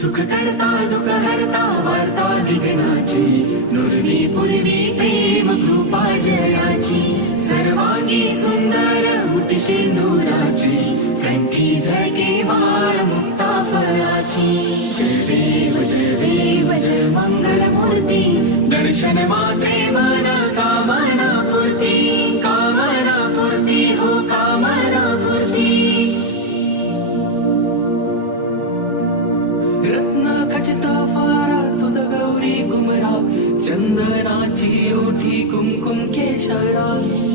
सुख करता दुःख हरता वार्ता विघ्नाची नुरवी पूर्वी प्रेम कृपा जयाची सर्वांगी सुंदर मुठ सिंदुराची कंठी झळके माळ मुक्ता फळाची जय देव जय मंगल मूर्ती दर्शन मात्रे मन कामना पूर्ती हो कामना पूर्ती रत्न खचित फारा तुझ गौरी कुमरा चंदनाची ओठी कुमकुम केशरा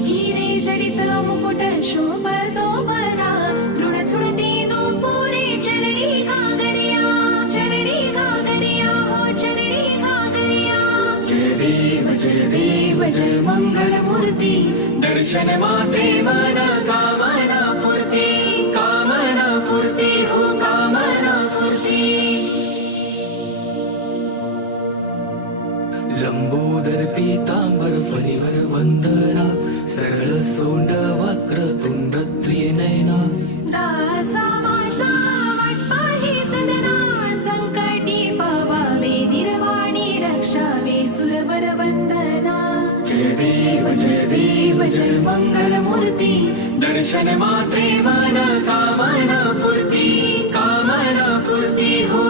हिरे जडित मुकुट शोभतो बरा तृण सुणती नुपुरे चरणी घागरिया हो चरणी घागरिया जय देव जय मंगल मूर्ती दर्शन मात्रे मन कामना पूर्ती हो कामना पूर्ती लंबोदर पीतांबर फणीवर वंदना सरळ सोंड वक्र तुंड त्रिनयना दासा माझा वाटपाही सदना संकटी पावावे निर्वाणी रक्षावे सुलभर वंदना जय देव जय मंगल मूर्ती दर्शन मात्रे मन कामना पूर्ती हो